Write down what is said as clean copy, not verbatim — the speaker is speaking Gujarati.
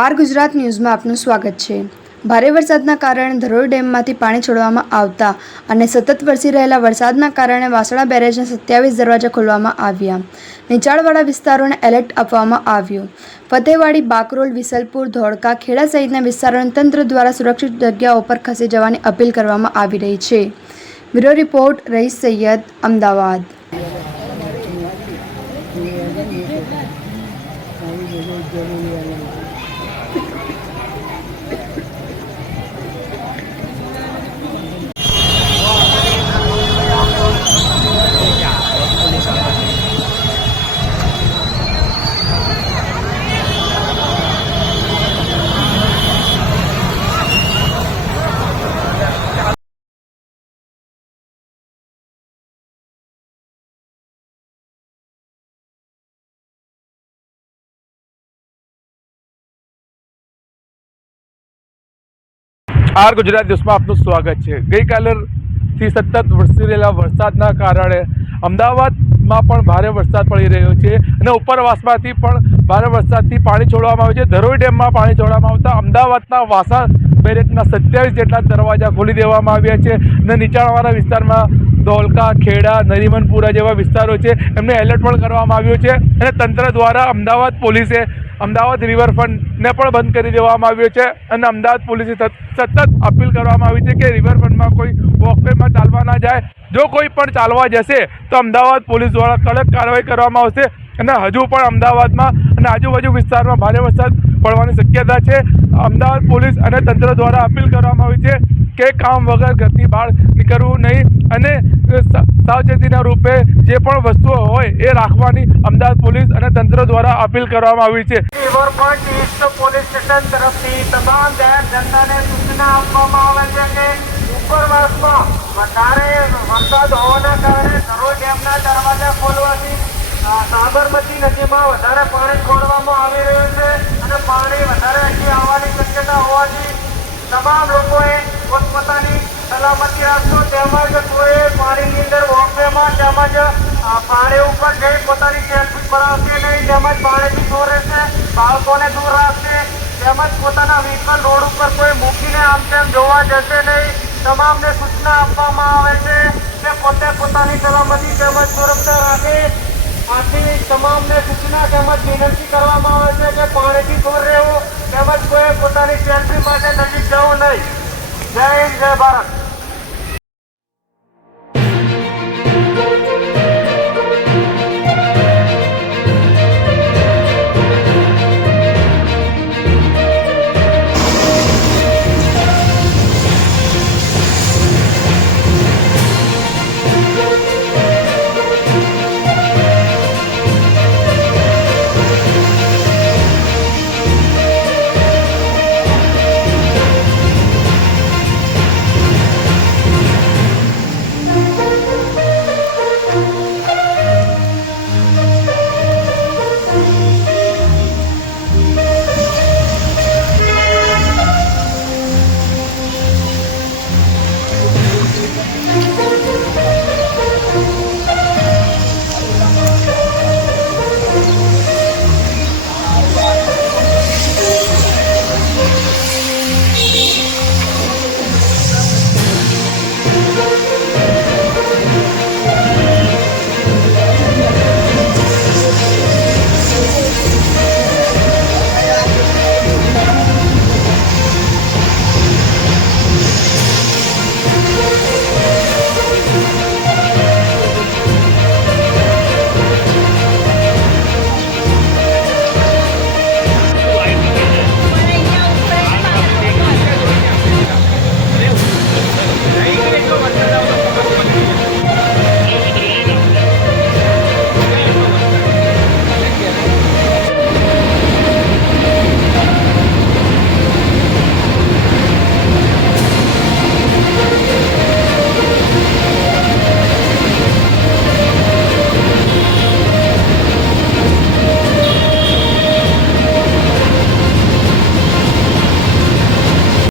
આર ગુજરાત ન્યૂઝમાં આપનું સ્વાગત છે। ભારે વરસાદના કારણે ધરોઈ ડેમમાંથી પાણી છોડવામાં આવતા અને સતત વરસી રહેલા વરસાદના કારણે વાસણા બેરેજના 27 દરવાજા ખોલવામાં આવ્યા। નીચાણવાળા વિસ્તારોને એલર્ટ આપવામાં આવ્યું। ફતેહવાડી, બાકરોલ, વિસલપુર, ધોળકા, ખેડા સહિતના વિસ્તારોને તંત્ર દ્વારા સુરક્ષિત જગ્યાઓ પર ખસી જવાની અપીલ કરવામાં આવી રહી છે। બ્યુરો રિપોર્ટ, રઈસ સૈયદ, અમદાવાદ। આર ગુજરાત ન્યૂઝમાં આપનું સ્વાગત છે। ગઈકાલથી સતત વરસી રહેલા વરસાદના કારણે અમદાવાદમાં પણ ભારે વરસાદ પડી રહ્યો છે અને ઉપરવાસમાંથી પણ ભારે વરસાદથી પાણી છોડવામાં આવ્યું છે। ધરોઈ ડેમમાં પાણી છોડવામાં આવતા અમદાવાદના વાસણા બેરેજના 27 જેટલા દરવાજા ખોલી દેવામાં આવ્યા છે અને નીચાણવાળા વિસ્તારમાં ધોળકા, ખેડા, નરીમનપુરા જેવા વિસ્તારો છે એમને એલર્ટ પણ કરવામાં આવ્યું છે અને તંત્ર દ્વારા અમદાવાદ પોલીસે અમદાવાદ રિવરફ્રન્ટને પણ બંધ કરી દેવામાં આવ્યો છે અને અમદાવાદ પોલીસે સતત અપીલ કરવામાં આવી છે કે રિવરફ્રન્ટમાં કોઈ વોકવેમાં ચાલવા ના જાય। જો કોઈ પણ ચાલવા જશે તો અમદાવાદ પોલીસ દ્વારા કડક કાર્યવાહી કરવામાં આવશે અને હજુ પણ અમદાવાદમાં અને આજુબાજુ વિસ્તારમાં ભારે વરસાદ પડવાની શક્યતા છે। અમદાવાદ પોલીસ અને તંત્ર દ્વારા અપીલ કરવામાં આવી છે કે કામ વગર ઘરથી બહાર નીકળવું નહીં અને સાવચેતીના રૂપે જે પણ વસ્તુઓ હોય એ રાખવાની અમદાવાદ પોલીસ અને તંત્ર દ્વારા અપીલ કરવામાં આવી છે। રિવરફ્રન્ટ ઈસ્ટ પોલીસ સ્ટેશન તરફથી તમામ જાહેર જનતાને સૂચના આપવામાં આવે છે કે ઉપરવાસમાં વધારે વરસાદ હોવાના કારણે ધરોઈ ડેમના દરવાજા ખોલવાથી સાબરમતી નદીમાં વધારે પાણી છોડવામાં આવી રહ્યું છે અને પાણી વધારે અહીં આવવાની શક્યતા હોવાથી તમામ લોકોએ પોતપોતાની સલામતી રાખશો તેમજ કોઈ પાણીની અંદર વોકવેમાં તેમજ પાણી ઉપર જઈ પોતાની સેલ્ફી પડાવશે નહીં તેમજ પાણીથી દૂર રહેશે, બાળકોને દૂર રાખશે તેમજ પોતાના વ્હીકલ રોડ ઉપર કોઈ મૂકીને આમ તેમ જોવા જશે નહીં। તમામને સૂચના આપવામાં આવે છે કે પોતે પોતાની સલામતી તેમજ સુરક્ષા રાખે। આથી તમામને સૂચના તેમજ વિનંતી કરવામાં આવે છે કે પાણીથી દૂર રહેવું તેમજ કોઈ પોતાની સેલ્ફી માટે નજીક જવું નહીં। જય હિન્દ, જય ભારત।